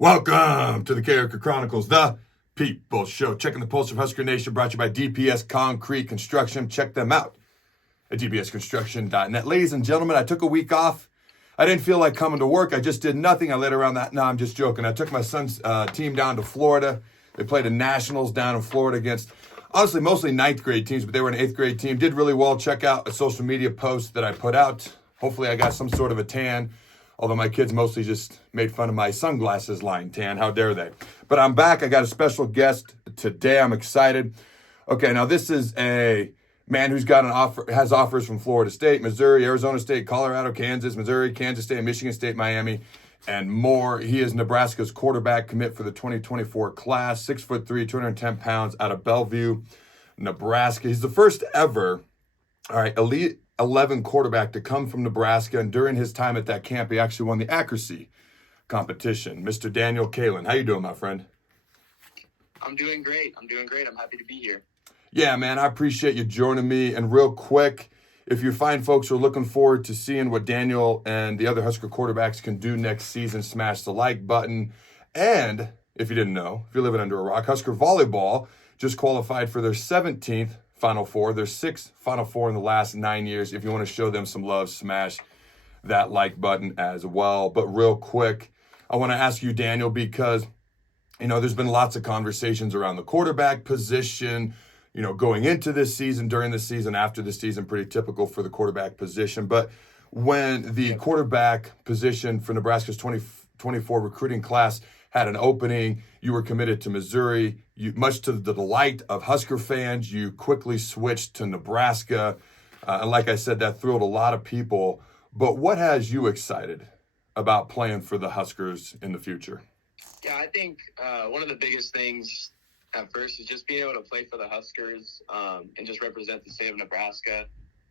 Welcome to the Carriker Chronicles, the People Show. Checking the pulse of Husker Nation, brought to you by DPS Concrete Construction. Check them out at dpsconstruction.net. Ladies and gentlemen, I took a week off. I didn't feel like coming to work. I just did nothing. I laid around that. No, I'm just joking. I took my son's team down to Florida. They played the Nationals down in Florida against, honestly, mostly ninth grade teams, but they were an eighth grade team. Did really well. Check out a social media post that I put out. Hopefully I got some sort of a tan. Although my kids mostly just made fun of my sunglasses line tan. How dare they? But I'm back. I got a special guest today. I'm excited. Okay, now this is a man who's got has offers from Florida State, Missouri, Arizona State, Colorado, Kansas, Missouri, Kansas State, Michigan State, Miami, and more. He is Nebraska's quarterback commit for the 2024 class. 6'3", 210 pounds, out of Bellevue, Nebraska. He's the first ever, Elite 11 quarterback to come from Nebraska, and during his time at that camp, he actually won the accuracy competition. Mr. Daniel Kaelin, how you doing, my friend? I'm doing great. I'm happy to be here. Yeah, man, I appreciate you joining me. And real quick, if you find folks are looking forward to seeing what Daniel and the other Husker quarterbacks can do next season, smash the like button. And if you didn't know, if you're living under a rock, Husker volleyball just qualified for their 17th Final Four, their 6th Final Four in the last 9 years. If you want to show them some love, smash that like button as well. But real quick, I want to ask you, Daniel, because, there's been lots of conversations around the quarterback position, going into this season, during the season, after the season, pretty typical for the quarterback position. But when the quarterback position for Nebraska's 2024 recruiting class had an opening, you were committed to Missouri. Much to the delight of Husker fans, you quickly switched to Nebraska. And like I said, that thrilled a lot of people. But what has you excited about playing for the Huskers in the future? Yeah, I think one of the biggest things at first is just being able to play for the Huskers and just represent the state of Nebraska.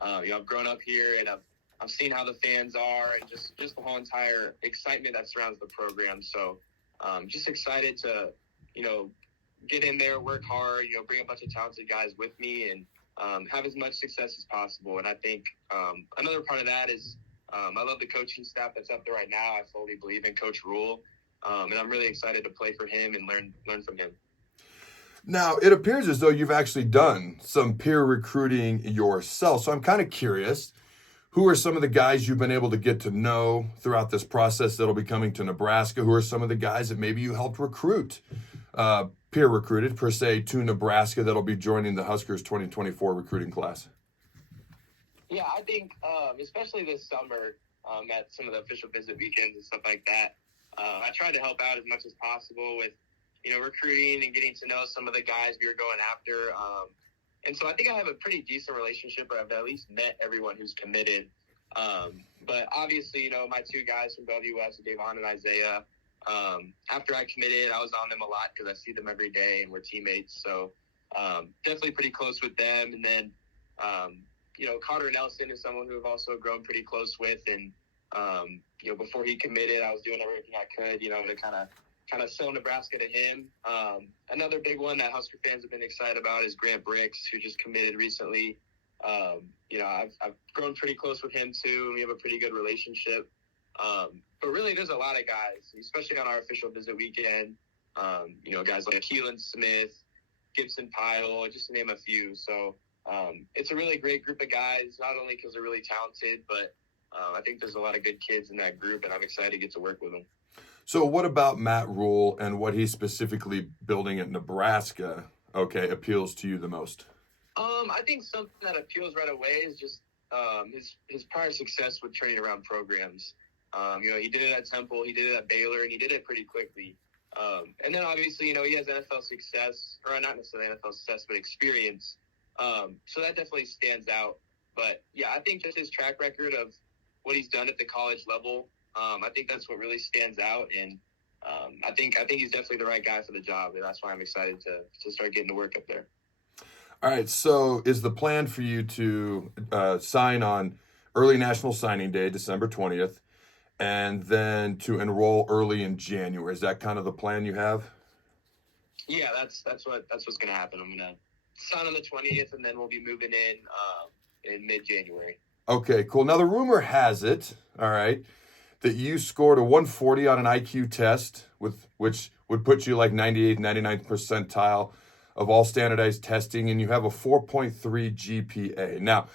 I've grown up here and I've seen how the fans are and just the whole entire excitement that surrounds the program. So just excited to, get in there, work hard, bring a bunch of talented guys with me and have as much success as possible. And I think another part of that is I love the coaching staff that's up there right now. I fully believe in Coach Rhule. And I'm really excited to play for him and learn from him. Now, it appears as though you've actually done some peer recruiting yourself. So I'm kind of curious, who are some of the guys you've been able to get to know throughout this process that'll be coming to Nebraska? Who are some of the guys that maybe you helped recruit, peer recruited, per se, to Nebraska that'll be joining the Huskers 2024 recruiting class? Yeah, I think especially this summer at some of the official visit weekends and stuff like that, I tried to help out as much as possible with, recruiting and getting to know some of the guys we were going after. And so I think I have a pretty decent relationship where I've at least met everyone who's committed. But obviously, my two guys from Bellevue West, Davon and Isaiah, after I committed, I was on them a lot because I see them every day and we're teammates. So definitely pretty close with them. And then, Carter Nelson is someone who I've also grown pretty close with. And, before he committed, I was doing everything I could, to kind of sell Nebraska to him. Another big one that Husker fans have been excited about is Grant Bricks, who just committed recently. I've grown pretty close with him too, and we have a pretty good relationship. But really, there's a lot of guys, especially on our official visit weekend. Guys like Kaelin Smith, Gibson Pyle, just to name a few. So it's a really great group of guys, not only because they're really talented, but I think there's a lot of good kids in that group, and I'm excited to get to work with them. So what about Matt Rhule and what he's specifically building at Nebraska, appeals to you the most? I think something that appeals right away is just his prior success with turning around programs. He did it at Temple, he did it at Baylor, and he did it pretty quickly. And then obviously, he has NFL success, or not necessarily NFL success, but experience. So that definitely stands out. But yeah, I think just his track record of what he's done at the college level, I think that's what really stands out. And I think he's definitely the right guy for the job. And that's why I'm excited to start getting to work up there. All right. So is the plan for you to sign on early National Signing Day, December 20th, and then to enroll early in January? Is that kind of the plan you have? Yeah, that's what's going to happen. I'm going to sign on the 20th, and then we'll be moving in mid-January. Okay, cool. Now, the rumor has it, that you scored a 140 on an IQ test, which would put you like 98th, 99th percentile of all standardized testing, and you have a 4.3 GPA. Now,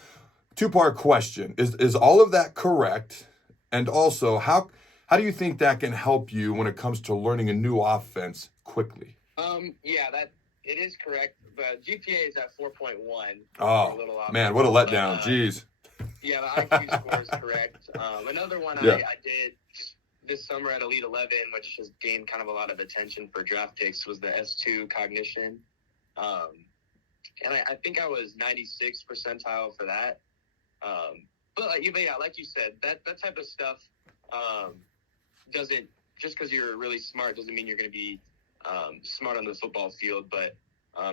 two-part question. Is all of that correct? And also, how do you think that can help you when it comes to learning a new offense quickly? Yeah, that it is correct. The GPA is at 4.1. Oh, man, what a letdown. Jeez. Yeah, the IQ score is correct. Another one I did this summer at Elite 11, which has gained kind of a lot of attention for draft picks, was the S2 cognition. And I think I was 96th percentile for that. But yeah, like you said, that type of stuff doesn't, just because you're really smart doesn't mean you're going to be smart on the football field. But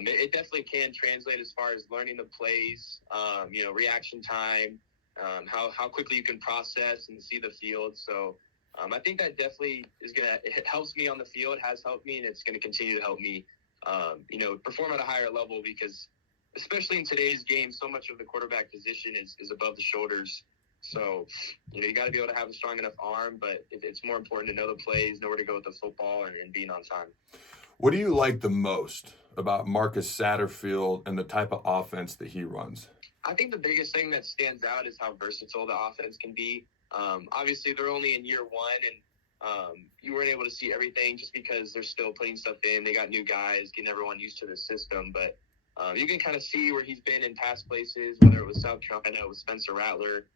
it definitely can translate as far as learning the plays, reaction time, how quickly you can process and see the field. So I think that definitely it helps me on the field, has helped me, and it's going to continue to help me, perform at a higher level, because especially in today's game, so much of the quarterback position is above the shoulders. So, you got to be able to have a strong enough arm, but it's more important to know the plays, know where to go with the football, and being on time. What do you like the most about Marcus Satterfield and the type of offense that he runs? I think the biggest thing that stands out is how versatile the offense can be. Obviously, they're only in year one, and you weren't able to see everything just because they're still putting stuff in. They got new guys, getting everyone used to the system, but you can kind of see where he's been in past places, whether it was South Carolina with Spencer Rattler.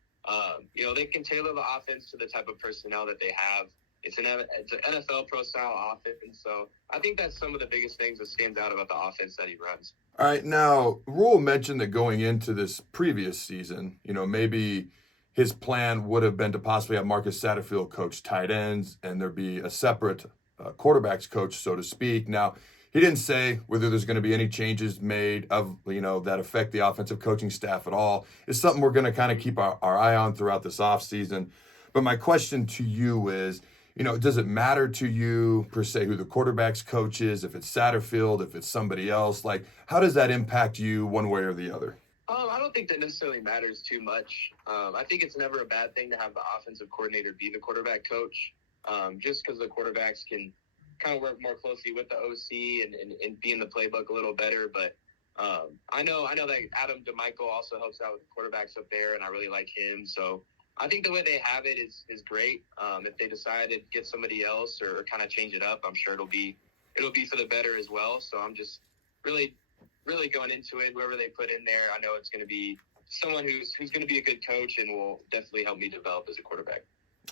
They can tailor the offense to the type of personnel that they have. It's an NFL pro-style offense, so I think that's some of the biggest things that stands out about the offense that he runs. All right, now, Rhule mentioned that going into this previous season, maybe his plan would have been to possibly have Marcus Satterfield coach tight ends and there be a separate quarterbacks coach, so to speak. Now, he didn't say whether there's going to be any changes made of, that affect the offensive coaching staff at all. It's something we're going to kind of keep our eye on throughout this offseason. But my question to you is, does it matter to you, per se, who the quarterback's coach is, if it's Satterfield, if it's somebody else? Like, how does that impact you one way or the other? I don't think that necessarily matters too much. I think it's never a bad thing to have the offensive coordinator be the quarterback coach, just because the quarterbacks can kind of work more closely with the OC and be in the playbook a little better. But I know that Adam DeMichael also helps out with the quarterbacks up there, and I really like him. So I think the way they have it is great. If they decide to get somebody else or kind of change it up, I'm sure it'll be for the better as well. So I'm just really going into it. Whoever they put in there, I know it's going to be someone who's going to be a good coach and will definitely help me develop as a quarterback.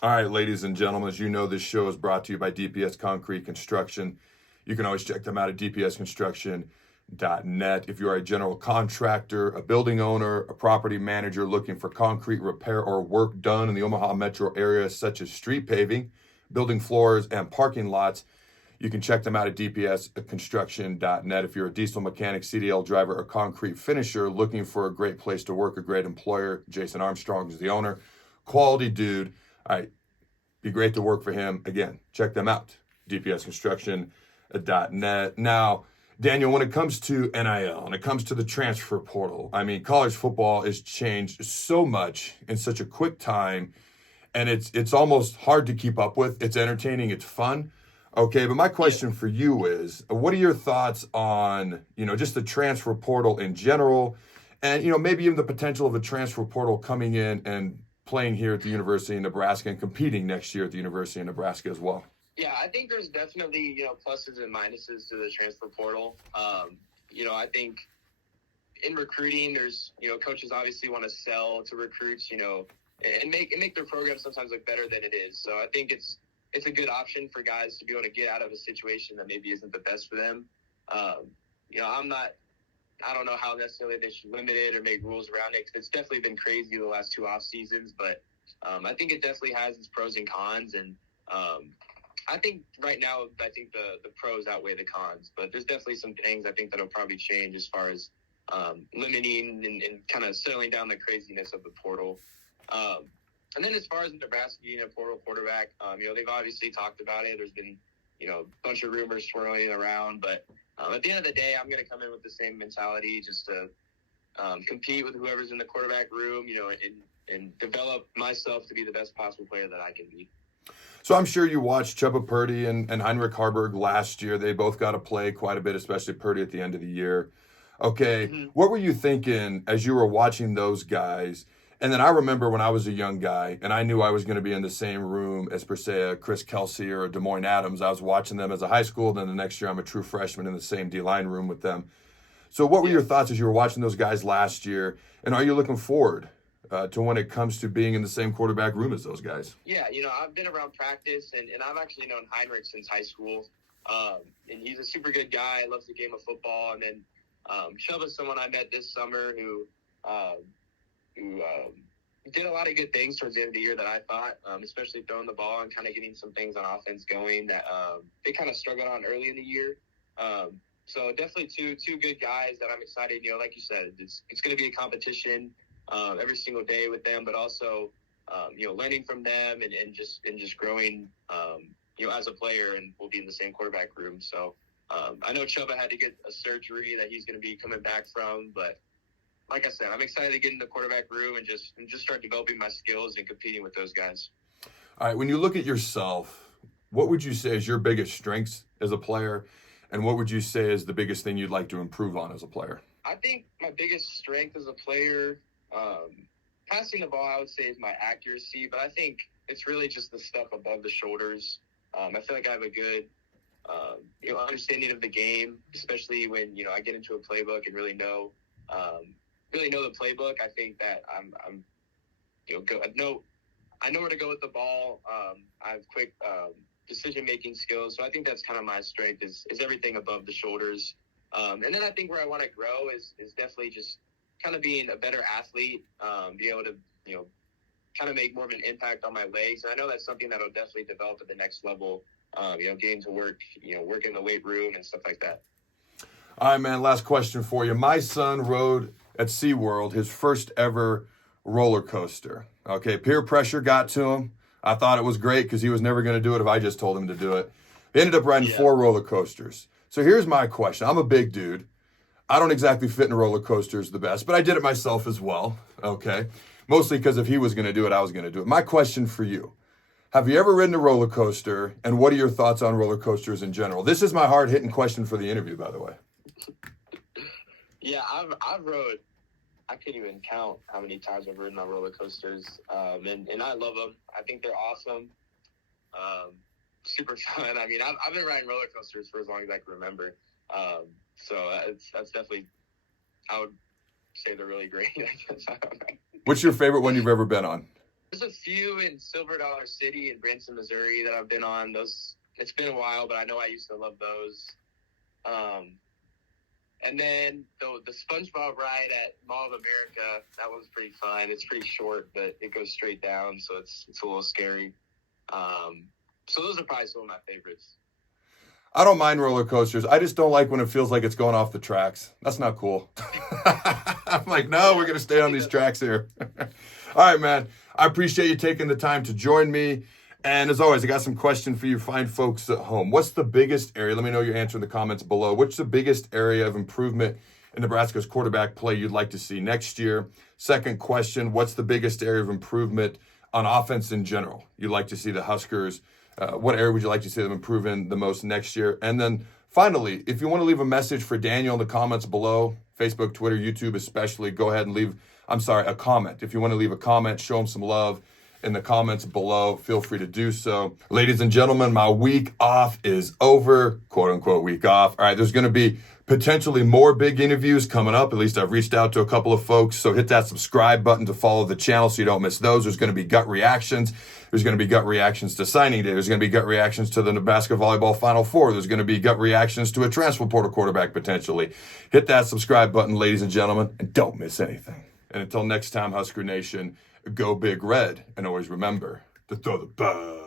All right, ladies and gentlemen, as you know, this show is brought to you by DPS Concrete Construction. You can always check them out at dpsconstruction.net. If you are a general contractor, a building owner, a property manager looking for concrete repair or work done in the Omaha metro area, such as street paving, building floors, and parking lots, you can check them out at dpsconstruction.net. If you're a diesel mechanic, CDL driver, or concrete finisher looking for a great place to work, a great employer, Jason Armstrong is the owner. Quality dude. All right, be great to work for him. Again, check them out, dpsconstruction.net. Now, Daniel, when it comes to NIL, when it comes to the transfer portal, college football has changed so much in such a quick time, and it's almost hard to keep up with. It's entertaining, it's fun. Okay, but my question for you is, what are your thoughts on, just the transfer portal in general, and, maybe even the potential of a transfer portal coming in and playing here at the University of Nebraska and competing next year at the University of Nebraska as well? Yeah, I think there's definitely, pluses and minuses to the transfer portal. I think in recruiting, there's, coaches obviously want to sell to recruits, and make their program sometimes look better than it is. So I think it's a good option for guys to be able to get out of a situation that maybe isn't the best for them. I don't know how necessarily they should limit it or make rules around it, because it's definitely been crazy the last 2 off seasons. But I think it definitely has its pros and cons. And I think right now, the pros outweigh the cons. But there's definitely some things I think that'll probably change as far as limiting and kind of settling down the craziness of the portal. And then as far as Nebraska getting a portal quarterback, they've obviously talked about it. There's been, a bunch of rumors swirling around, but at the end of the day, I'm going to come in with the same mentality, just to compete with whoever's in the quarterback room, and develop myself to be the best possible player that I can be. So I'm sure you watched Chuba Purdy and Heinrich Harburg last year. They both got to play quite a bit, especially Purdy at the end of the year. Okay, what were you thinking as you were watching those guys? And then I remember when I was a young guy and I knew I was going to be in the same room as, per se, a Chris Kelsey or a Des Moines Adams. I was watching them as a high school. Then the next year I'm a true freshman in the same D-line room with them. So what were your thoughts as you were watching those guys last year? And are you looking forward to when it comes to being in the same quarterback room as those guys? Yeah, I've been around practice, and I've actually known Heinrich since high school. And he's a super good guy, loves the game of football. And then Chuba's someone I met this summer who did a lot of good things towards the end of the year that I thought, especially throwing the ball and kind of getting some things on offense going that they kind of struggled on early in the year. So definitely two good guys that I'm excited. Like you said, it's going to be a competition every single day with them, but also learning from them and just growing as a player, and we'll be in the same quarterback room. So I know Chuba had to get a surgery that he's going to be coming back from, but like I said, I'm excited to get in the quarterback room and just start developing my skills and competing with those guys. All right, when you look at yourself, what would you say is your biggest strengths as a player, and what would you say is the biggest thing you'd like to improve on as a player? I think my biggest strength as a player, passing the ball, I would say, is my accuracy, but I think it's really just the stuff above the shoulders. I feel like I have a good understanding of the game, especially when I get into a playbook and really know the playbook. I think that I'm I know where to go with the ball. I have quick decision-making skills. So I think that's kind of my strength is everything above the shoulders. And then I think where I want to grow is definitely just kind of being a better athlete, be able to, kind of make more of an impact on my legs. And I know that's something that'll definitely develop at the next level, getting to work in the weight room and stuff like that. All right, man, last question for you. My son rode at SeaWorld his first ever roller coaster. Okay, peer pressure got to him. I thought it was great because he was never going to do it if I just told him to do it. He ended up riding 4 roller coasters. So here's my question. I'm a big dude. I don't exactly fit in roller coasters the best, but I did it myself as well, okay? Mostly because if he was going to do it, I was going to do it. My question for you, have you ever ridden a roller coaster, and what are your thoughts on roller coasters in general? This is my hard-hitting question for the interview, by the way. Yeah, I've rode, I can't even count how many times I've ridden on roller coasters, and I love them. I think they're awesome, super fun. I mean, I've been riding roller coasters for as long as I can remember. So that's definitely, I would say they're really great. I guess. I don't know. What's your favorite one you've ever been on? There's a few in Silver Dollar City in Branson, Missouri that I've been on. Those, it's been a while, but I know I used to love those. And then the SpongeBob ride at Mall of America, that one's pretty fun. It's pretty short, but it goes straight down, so it's a little scary. So those are probably some of my favorites. I don't mind roller coasters. I just don't like when it feels like it's going off the tracks. That's not cool. I'm like, no, we're going to stay on these tracks here. All right, man. I appreciate you taking the time to join me. And as always, I got some questions for you fine folks at home. What's the biggest area? Let me know your answer in the comments below. What's the biggest area of improvement in Nebraska's quarterback play you'd like to see next year? Second question, what's the biggest area of improvement on offense in general you'd like to see the Huskers? What area would you like to see them improve in the most next year? And then finally, if you want to leave a message for Daniel in the comments below, Facebook, Twitter, YouTube especially, go ahead and leave, a comment. If you want to leave a comment, show him some love in the comments below, feel free to do so. Ladies and gentlemen, my week off is over, quote unquote week off. All right, there's going to be potentially more big interviews coming up. At least I've reached out to a couple of folks. So hit that subscribe button to follow the channel so you don't miss those. There's going to be gut reactions. There's going to be gut reactions to signing day. There's going to be gut reactions to the Nebraska volleyball Final Four. There's going to be gut reactions to a transfer portal quarterback potentially. Hit that subscribe button, ladies and gentlemen, and don't miss anything. And until next time, Husker Nation, go Big Red, and always remember to throw the ball.